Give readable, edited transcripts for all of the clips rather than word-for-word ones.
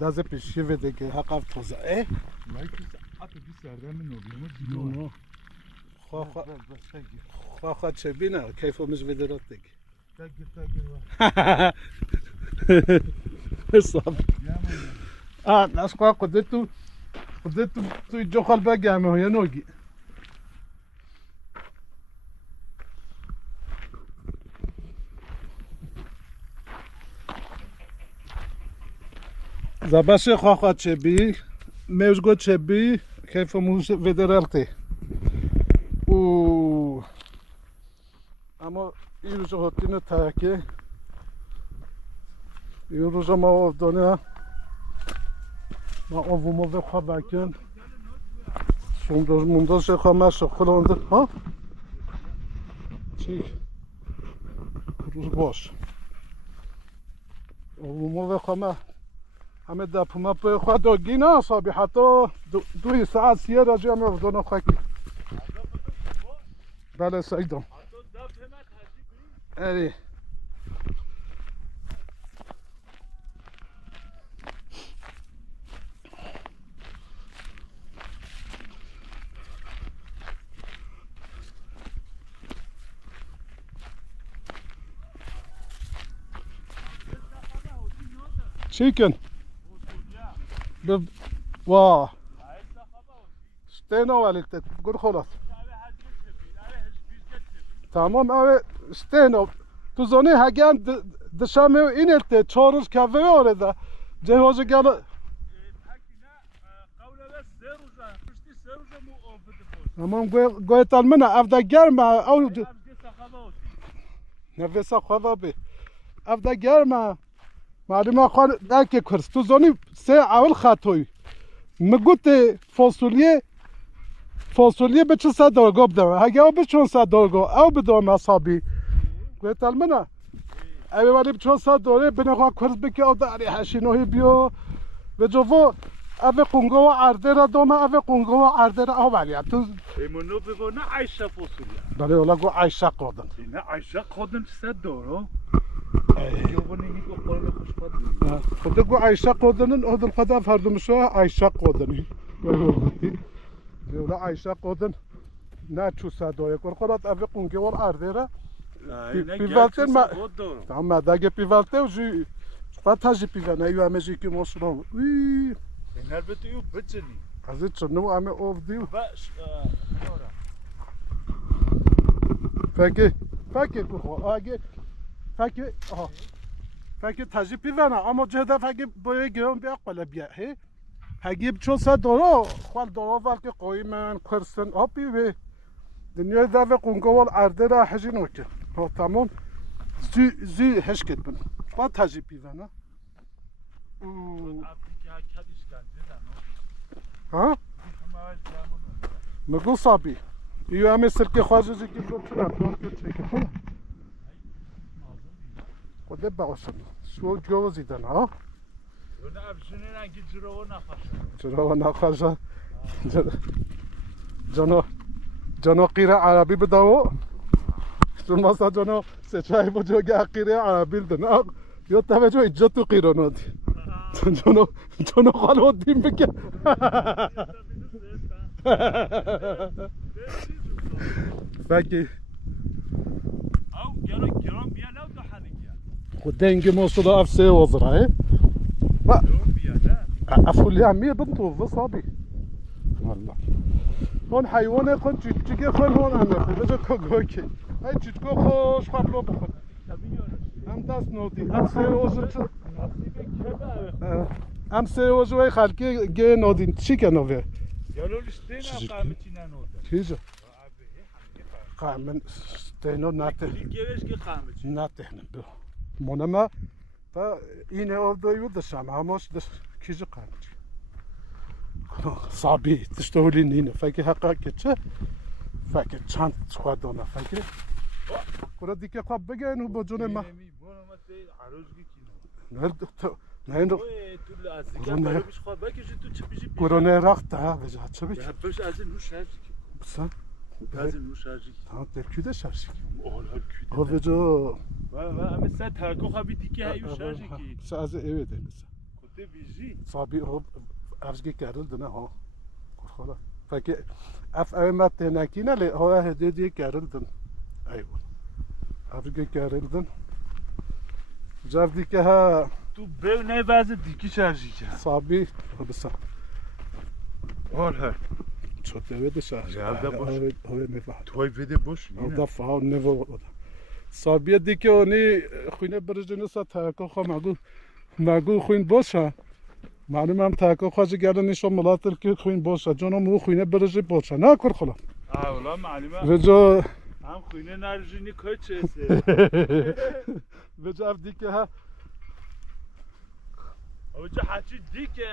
دازه پیشی وده که حق اف توزه اه؟ لایک ساعت بی سردن نوبیمو نه خواه چه بینه کیف و مش وده رات دیگه تاگیر حساب ناس خواه قدرتو توی جو خال بگمه های نوگی زباشه خواه چه بی موجگو چه بی کیف و مش وده رالته اما این روزا هاتین تاکه این روزا ما آفدانه ما آووما به خواه بکن مونداز خواه مشه خلانده ها؟ چی؟ روز باش آووما به خواه ما همه دپوما به خواه داگی نه صابی حتی 2 ساعت 3 راجع همه آفدانه خواه که بله سیدم اری Chicken. واه ستينو عليك تقول خلاص تمام اوه ستينو تو زوني هاگان دشامه این الته 4 روز کافه آورده جهاز گل تمام گویت المنه افدا گرمه او نفسا خواه بی افدا گرمه معلومه خان دکه کرس تو زونی سه اول خطوی مگوت فاصولیه به چه صد دارگاه بدم اگه او به چون صد دارگاه او بدام اصابی گویت المنه اوی ولی به چون صد داره بینه خواه کرس بکی او داری هشینوهی بیو به جوو اوی قنگه و عرده را دامه اوی قنگه و عرده را او ولی تو ایمونو بگو نه عیشه فاصولیه بله اولا گو عیشه قادم نه عیشه قادم صد داره خدا گو عیشه قادنن آدم خدا فردمشو عیشه قادنی اولا عیشه قادن نه چو صدایه کن خودت اوی قنگه و عرده را پیولته تمام مدگه پیولته و جی فتا جی پیول نیو همه جی که ما شنام اینر به تویو بچنی از این چنو همه آف دیو فکر کن اگه فکر تجی پیونه اما جدا فکر باید گرم بیا قله بیا هگیب چون صد دارا خوال دارا ولکه قایمن کرسن آبی و دنیای دفع قنگوال عرده را حجی نوکه تمام زی هشکت بن خواه تجی پیونه ها؟ مگو صابی ایو همه سرک خواجه زی که بکنم خود باشم شو جو زیدن ها جراو نخواشه جانا قیره عربی بداو چون مثلا جانا سچای با جوگه قیره عربی دن یا توجه اینجا تو قیره نادی جانا خالو دیم بکن فکی خود دنگ موصوله اف سه وزرعه افولي عمية بنتو بصابي والله هون حيوانه خون تشيكي خون هون عمي خود كوكي هاي تشيكو خوش قبلو بخون هم دست نودي هم سه وزوي خالكي جي نودين تشيكي نوفي يالو لشتينا قامتي نانودا كيجا قامن ستينو ناته ناته نبو مونما تا اینه آفدایی بود داشتم هماش داشت کیجا قامچ صابی تشتهولی نینه فکر حقا که چه فکر چند خواهد دانه فکر کرا دیگه خواب بگه با جون ما نه کرونه رخت ها بجا چه بگه بش از این نوش هرچی بسن از این نوش هرچی ها در küde şarjı o ve jo mesela terko abi dike hayu şarjı ki sadece evet mesela ته بیزی صابي هو افزگی کردن ها خدا فکر اف اومد نکینه لی ها هدیه کردن ایوه افزگی کردن جردی که ها تو به نه بعض دیگه شارژی کرد صابي بسا والا چه دوید شارژ جرده باش. هو نفهم توی بده باش او دفعه ها نو صابي دیگه اونی خوینه برجنه سا تاکو خو مگو خوین باشه معلوم هم تاکو خواهد گردن نشان ملاتر که خوین باشه جانم او خوینه برجه باشه نه کر خلا اولا معلومه رجا هم خوینه نرجینی که چه رجا اف دیگه ها اوجه حچی دیگه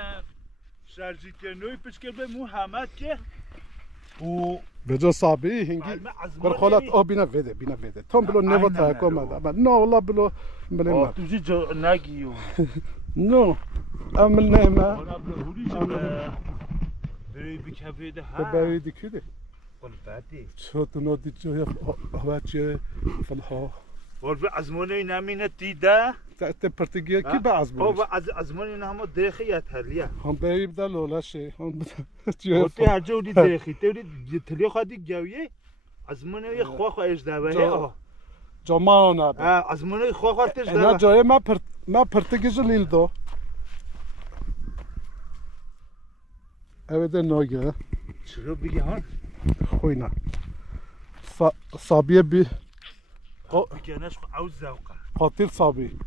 شارژی که نوی پشکل به محمد که او رجا صابي هنگی معلومه از کر خلا او بینا ویده تام بلو نوا تاکو مده نه والله بلو بلو تو جی جا نگیو نو عمل نعمه انا بلوری جا بری بکفیده ها تبعی دیگه قل بعدی شو تنادي جوه هواچه فلها والله ازمونه نمینه دیده تأتي برتقية كي بعز او بلش ازمونه نمو دخیت هلیه هم بيبي بدل ولا شيء هم اوتی هر جو دی دخی توی تلی خودی گویه ازمونه یه خوا اجدابه جمانا ازمونه خوا انا اجدابه جاي ما برتقي جليل دو اوه نوگه چرا بگی ها خوينا صابيه بي بگنش او زوقه قاتل صابي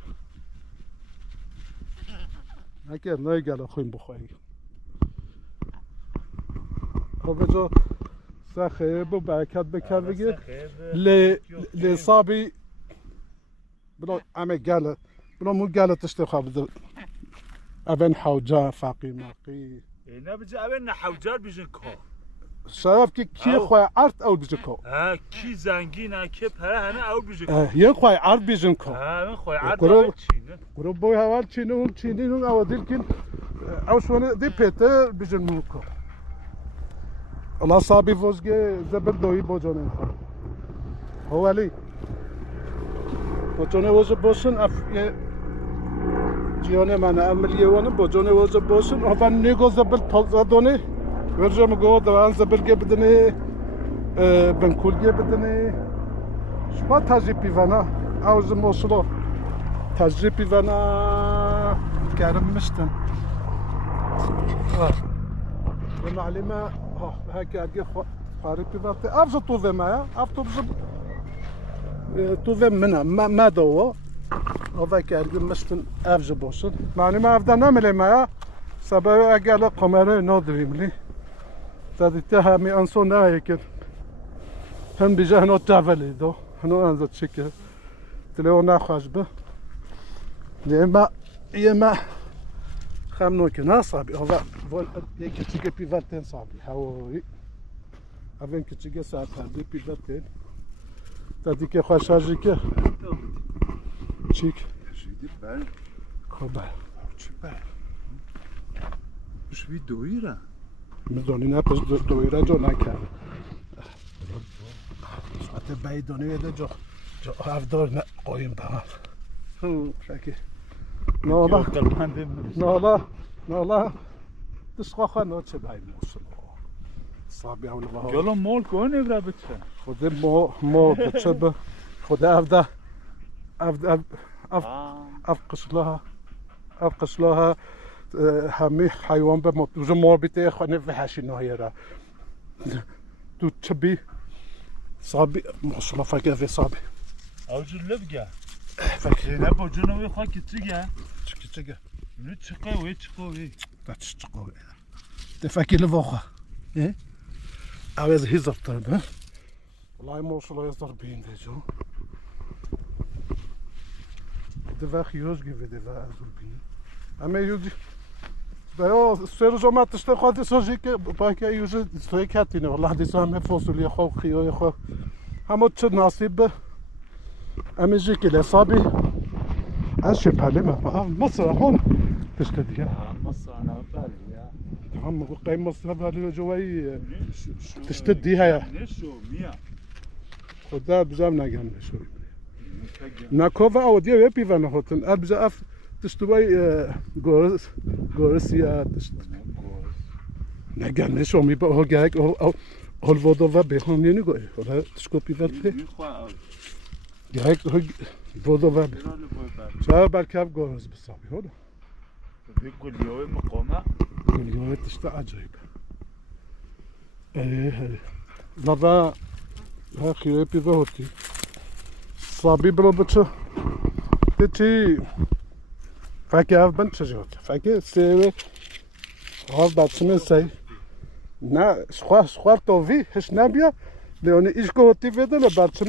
هكا نوگه خوين بخوي هو بجو سخيب وبركات بكر بگه ل صابي بلو عمي قال بلو مو قال تشتخى بدل ابن حوجا فاقي ماقي نه بجه اوه نحوجار بیشن که شرف كي خويا عرض او بيجكو کی زنگینه که پره هنه او بیشن که ين خويا عرض بيجنكو من خوی عرض کرو- چینه وربوي هوال تشينو او ديلكن او شونه دي بيتر بيجن موكو الله صابي فوزجي زبل دوي بوجونه هو علي بوجونه وز بوسن اف جيونه من عمليه وانا بوجونه وز بوسن هو نيغو زبل تزادوني ورجم جو دوان زبل بدني بنكول بدني شما تجربي فانا او زموسلو تجربي فانا كارم مشتن المعلمة هكا أجي خارج بيفاتي أفضل توفي معايا أفضل توفي منها ما دوا هذاك أجي مشتن أفضل بوصل معلمة أفضل نعمل معايا سبب أجي على قمرة نادري ملي تديتها مي أنسو نايك هم بيجا هنو تافلي دو هنو أنزل تشيكه تلو ناخذ به يما خمنو كنا صابي هذا فول يكتيجي بيفالتين صابي هاوي افين كتيجي ساعات هذه بيفالتين تديك خوشاجي كه تشيك شویدی بر خدا چی بر شوید دویره مزوني نابش دويرة جو نكر ساعات بعيدوني هذا جو هفدور قويم بها هو شاكي نولا نولا تسخخ نوتش باي موصل صابي او الغا گلو مول کنه برا بچه خود مو بتشبه خود افقش لها همي حيوان بموت وجمور بيتي خو نفحش انه هي را تو تشبي صابي موصل فاكر في صابي اوجو لبگه فاكر نه با جنوی خواه کتیگه تشكي نه چقه وی چقه وی تشتقو تفاكر لفوخه ايه عاوز هزر طرب والله موصل يصدر بين ديجو دفاخ يوزقي في دفاع زربين اما يوزي بايو سيرجو ما تشتغل خاطي سوجيك باكي يوزي ستريك هاتيني والله دي سامي فوصل يا خو خيو يا خو همو تشد نصيب اما جيكي لصابي اشي بالما مصر هون تشتدي مصر انا بالي هم قيم مصر بالي جوي تشتديها يا نشو ميا خدا بزام نگم شوی نکوه او دیگه پیوانه هاتن ابزا اف تشتوي گورس یا تشت نگم شما با ها گرگ او الودا و بهام یعنی گوی حالا تشکوپی ورته گرگ الودا و چرا برکب گورس بسابی حالا گلیای مقامه گلیای تشت عجیب لبا ها خیلی پیدا هستی صابی برو بچه چی فکر اف بند چجوری فکر سه حال بچه سی نه شخوار توی هش نبیا لیونی ایش گویی ویدله بچه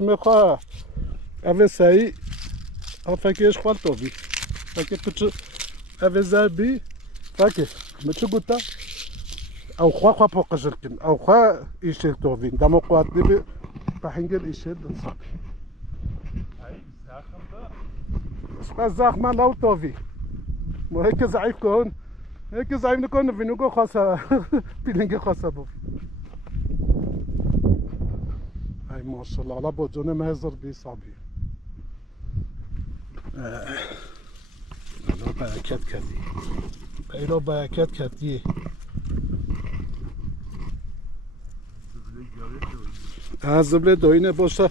میخواه اوه سی فکر شخوار توی فکر پچه اوه زبی فکر مچه گوتا او خواه پاکشل کن او خواه ایشل توی دمو قوادی بی بحنگل ایشل صابی بس زخم لو توفي مو هيك ضعيف كون هيك ضعيف نكون فينوكو خاصة بيلينج خاصة بو هاي ما شاء الله على بوجونه ما يزر بي صابي لو بركات كذي لو بركات كذي زبله دوينه بوشا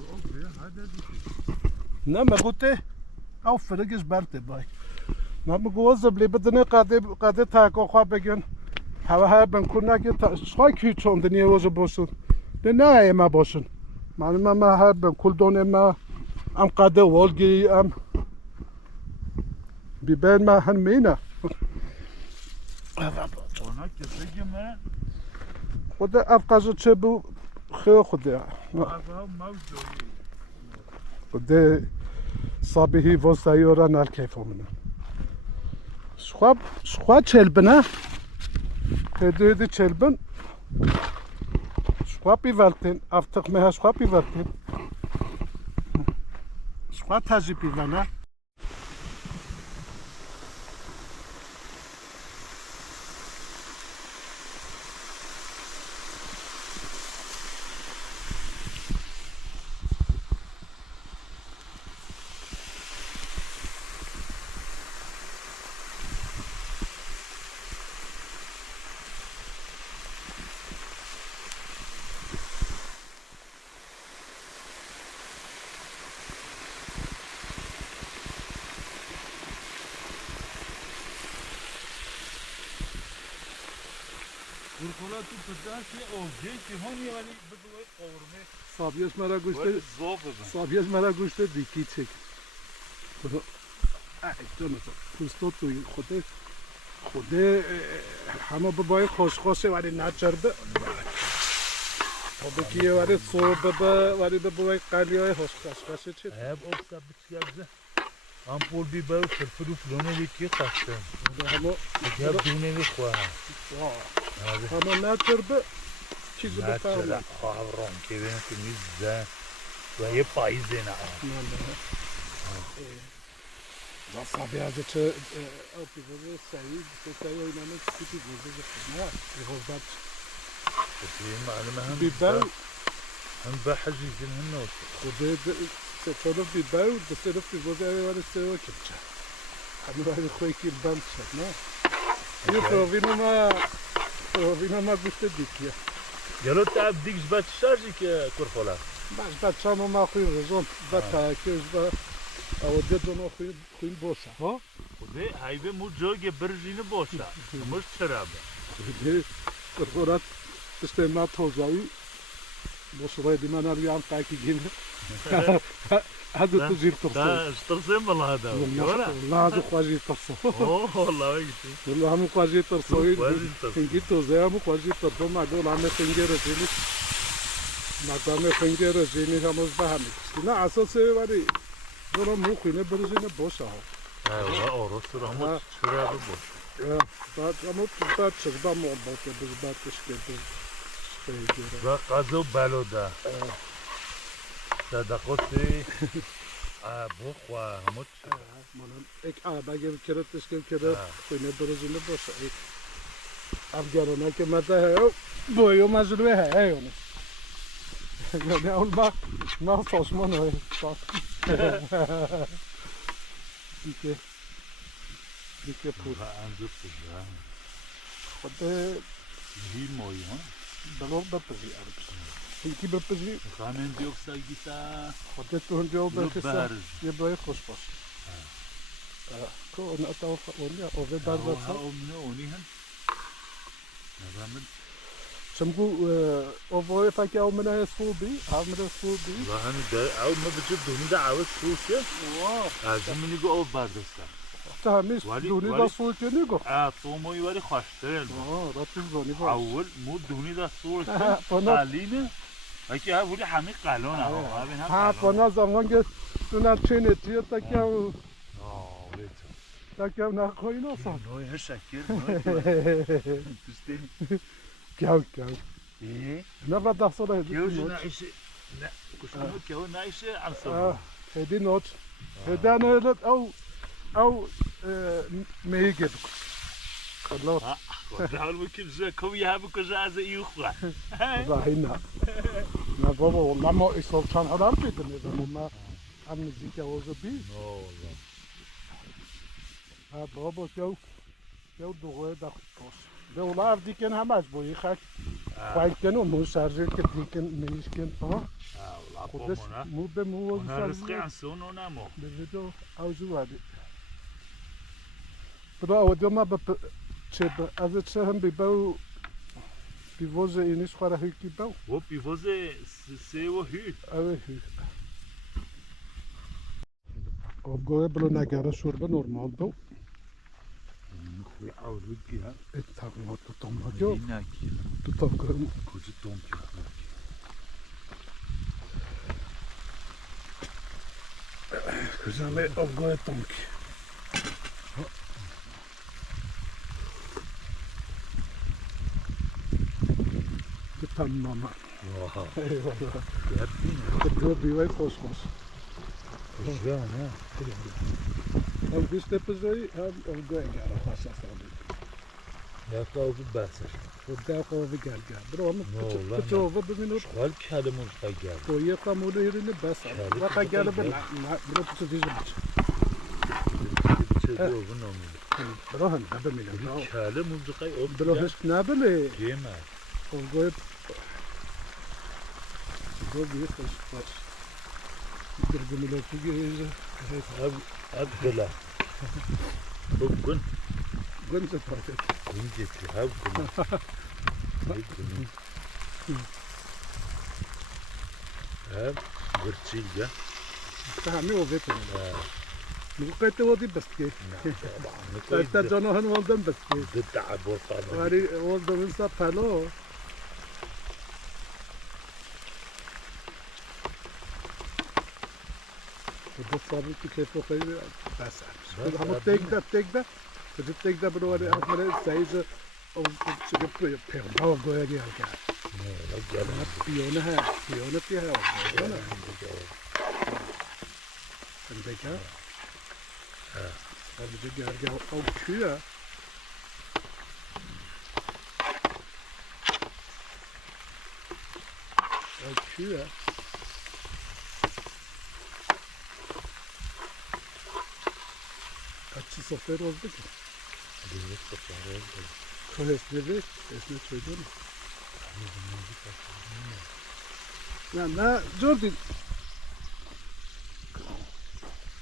نه ما قلت او فرقش برته بای ما بگو زبلی بدنه قاده تاکو خواه بگن هوا بنکونه که شخواه کی چون دنیه وزه باشون نه ما باشون معلومه ما ها بنکل دونه ما ام قاده والگی ام بیبین ما هن مینه ona kesegi mi? خود افقاجو چه بو خیلی خوده خود صابي هي فوز سيورا نال كيفو منه شخواب چلبنه خدويدي چلبن شخواب بيولتين افتق مها شخواب بيولتين شخواب تاجي بيولنه Kurkola tu pıdası olacak ki hani yani bu kavurma صابيش مرا گوشته صابيش مرا گوشته دیکی چک کستو توی خوده همه ببای خوشخوشه ولی نچرده خب کیه ولی صوبه ولی ببای قلی های خوشخوشه چه هب اکسا بچیابزه امپول بی باو فرفرو فلونه ویکی خواستم همه هب دونه وی خواه همه نچرده چیزی بفرمه خواهران که بینه که میزه و یه پاییزه نه و صابی از چه اپیزود سعید سعید اینامه چیزی گوزه نه یه معلومه هم بیباو هم بحجی زن هنو خوده سطرف بیباو بسرف بیبوده اوه سرو کمچه همه باید خوی که بند شد نه یه خروبینو ما گوشته دیکیه گلو تاب دیگش بچه شارجی که کرخولا باش بچه همه ما خوی رزون بطه کهش با اوده دونو خوی بوسه ها خوده هایبه مو جوگه برژینه بوسه مش چرابه خوده کرخورات استعمال توزایی بوسه دیمان اریان تاکی گینه هذا تجير ترصو ده اشترسم والله هذا والله هذا خواجي ترصو والله ويجي والله هم خواجي ترصو انجي توزي هم خواجي ترصو ما دول عم خنجر رجيني ما دام خنجر رجيني هم بهمي نا اساس ولی دور مو خونه برزینه باشه ها ايوه اورس رحمت شراب باشه بعد بعد شغدا محبت بعد تشکیل و قضا بلوده صدقاتی بخوا هموت منم یک بگم کرد تشکیل کرد خونه برزینه باشه افگرانه که مده بایو مجلوه هیونه یعنی اول ما ساشمان های دیگه دیگه پول انجام بده خود هی مایی ها بلور بپزی عربش اینکی بپزی خانه دیوکسا گیتا خودت اونجا بپزی برز یه برای خوش باش که اون اتاق اونیا اوه ها برزا امنه اونی هم نبامد چمگو اوه فکر اومنه اسفول بی اومنه اسفول بی و همین در او ما بچه دونی دا عوض سوشه واه از این منی گو او بردستم تا همیش دونی دا سول که نیگو تو موی ولی خوشتر را تو دونی باش اول مو دونی دا سوشه پانا قلینه اکی ها ولی همه قلانه ها همین هم ها پانا زمان که دونا چینه تیه تا که آه ویتو تا که نخوایی ناسان نوی ها شکر نوی تو دوسته گاو ایه نه بعد ده ساله هدی کیوش نوچ نایشه نه کشنمو کیو نایشه انصار هدی نوچ هدی نوچ او میگه بکن خلاص داول ممكن زي كوي هابك جاز يخوا راهينا نه بابا والله ما اصاب چند حرام پیدا میدم ما هم نزدیک آوازه بی لا والله ها بابا جو دوغه داخل باش ده والله اف دیکن همش بایی خک خواهی کن و مو شرجه که دیکن میش کن ها والله خودش بومنا مو به مو وزی انا رزقي شرجه عن سونو نامو به ویدو اوزو وادی برا او دیو ما به چه از چه هم بی باو بی وزه اینیش خواه هیکی باو و بيفوزي سي و هي اوه هی آبگاه بلو نگره شوربه نرمال باو نخوي عود بيها اتفاقات تو تنباکیو هناكي تو تنباکیو كوجي دونكي Güzel avga ettik. Tamam. Eyvallah. Kıtı bir vay kosmos. Güzel ha. Hem biz tepizayı hem avga egara hasafladı. يا قوي باسر Vada kavga gel. Bro ama والله kıtı avga bir minut. شغال كلمه القيام Koya kamulu yerini basar. Vaka gel ben. Bro kıtı diyeceğim. تشدو بنومي Bro hem hadi minut. كلمه القيام Bro hiç ne bile. جيما Avga Bro bir kosmos. Bir gümültü gibi. أبدلا بقن Gönce tatil. وينجتي هبقن هب برتشيلجا Tahmin o vetin. Mukayete o di baske. Hatta canahan oldan baske. ضد عبوطان Vari oldan insa palo. Bu sabır ki kefo kayı basar. Ama tekda. Kızı tekda bunu var amele sayıcı o çıkıp peygamber goya geldi. Piyona ha. Piyona piya ha. Piyona. Sendeka. Abi de gel o küya. O küya. Kaçı sohbet oldu ki? Kolesleri esne çocuğun. Ne Jordi.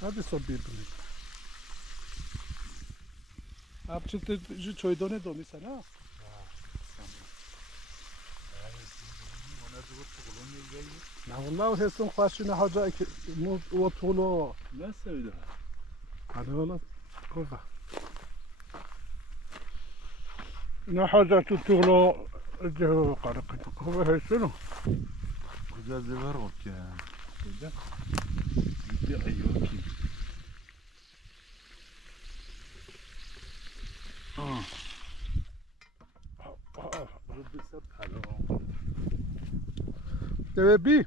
Hadi sor birbirini. Abi çıktı şu çoydone domi sana. Ne vallahi hesun خواهشون حاجا که مو و طولو ما سويدها هذا والله كوفا نه حاجة طولو الجو قرق هو هيسنو كذا زبروك كذا بدي أيوكي ربي سبحانه Deve bir.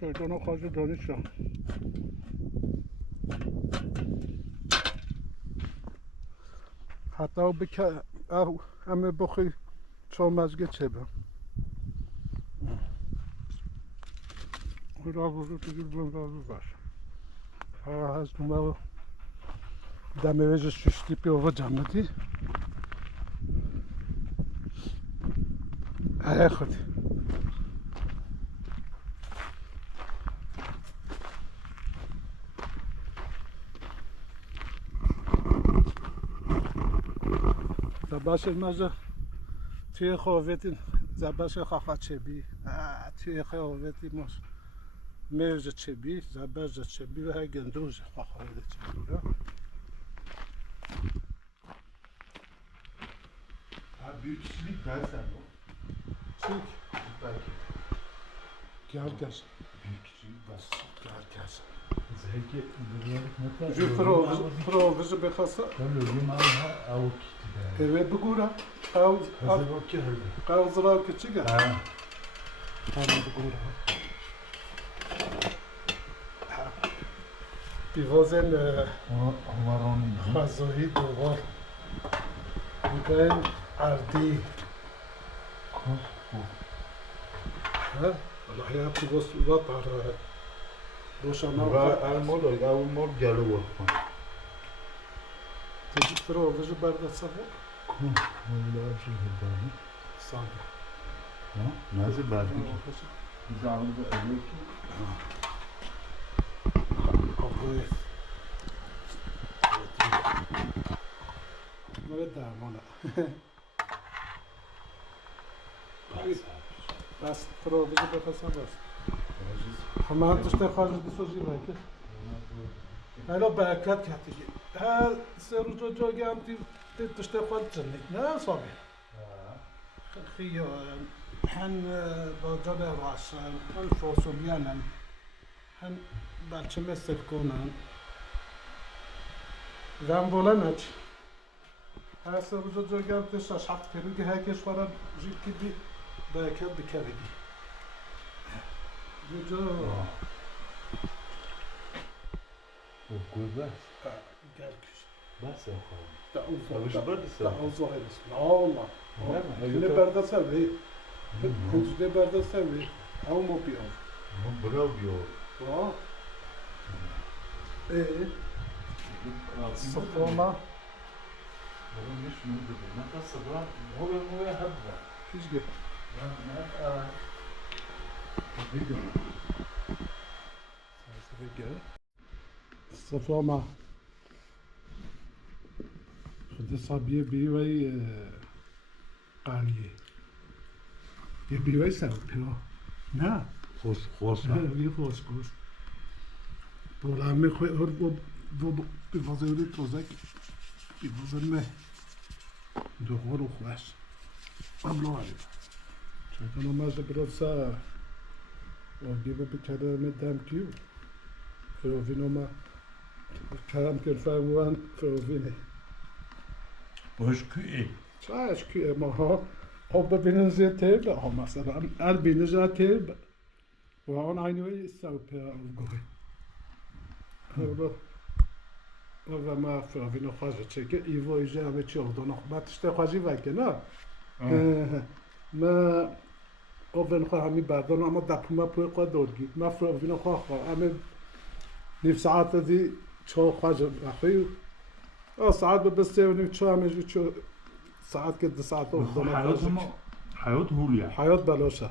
Şeytanı kazı dönüşü. Hatta o bir ama bu çolmaz geçebe. خدا بزرگ بزرگ باش. از ما دمیج ششتی پیوه جمعیتی. ای خود. زباش ماذا توی خوابتی زباش خواهد چبی توی خوابتی ماش مرج چبی زباش چبی و های گندوز خواهد چبی Büyük kişilik dersen o. چی؟ Belki. گرگش Büyük kişilik bas. گرگش Zeki ne جو فروغش بخواسته Ben ölüyorum ama avuk gitti. اوه بگوره Hazır o ki öyle. قوزرا که چی گرد؟ Ha. همه بگوره بیوازن Havaronun. غذایی دوار بودن اردی ها؟ حالا حیاتی باست اولا تاره روشانا Mol mol gelu var. تجید فروغش برده سبا Vallahi şey oldu. ساده Ha? Nasıl belki? فروغش Zamanda ölüyor ki. آقای نوی درمانه بس فروغش بخواستم بس همه هم تشته خارج بسوزی باید هلا برکت کردی هر سه روز رو جاگه هم تشته خواهد جنید نه صابی خیان هن با جان راسن هن فاصولیانن هن بچه مثل کنن غم بولن هچ هر سه روز رو جاگه هم تشته شخص کردی که هر کشورم جیب کردی برکت بکردی جو O gurbet. gel kış. Bas ya falan. Da Avuç var mı sen? uzak edesin. Allah. Ne berda sevi. Kunç ne berda sevi. Ama mı piyav. Bravo diyor. Ha. Sıfırma. Oğlum ne şunu dedi. Ne kadar sabah. Oğlum habba. Hiç gel. صفامة خدي صابية بيوي قالية يبيوي سوبيو نا Hoş. بي خوش خوش بولا مي خوي هر بو بفضيولي توزك بفضل مي دخور وخواش أملو عليك شكرا ما جبرو سا وجيبو بكلام دام كيو فروفينو ما كلام كالفاوان فروفيني Hoş küye. شايش كي ما هو حب بين زيتيب هو مثلا قلبي نجاتيب وهون عيني يساوي بها القوي هذا ما فروفينو خاجة تشيك إيفو يجي عم تشوف دون ما تشتي خاجي فاك نا ما أوفن خا همي بعدنا ما دابو ما بوي قدورجي ما فروفينو خا عم نيف ساعات دي شو خاجة أخي ساعات بستيوني شو عم يجي شو ساعات كده ساعات Hayat Hulya. حياة بلوشة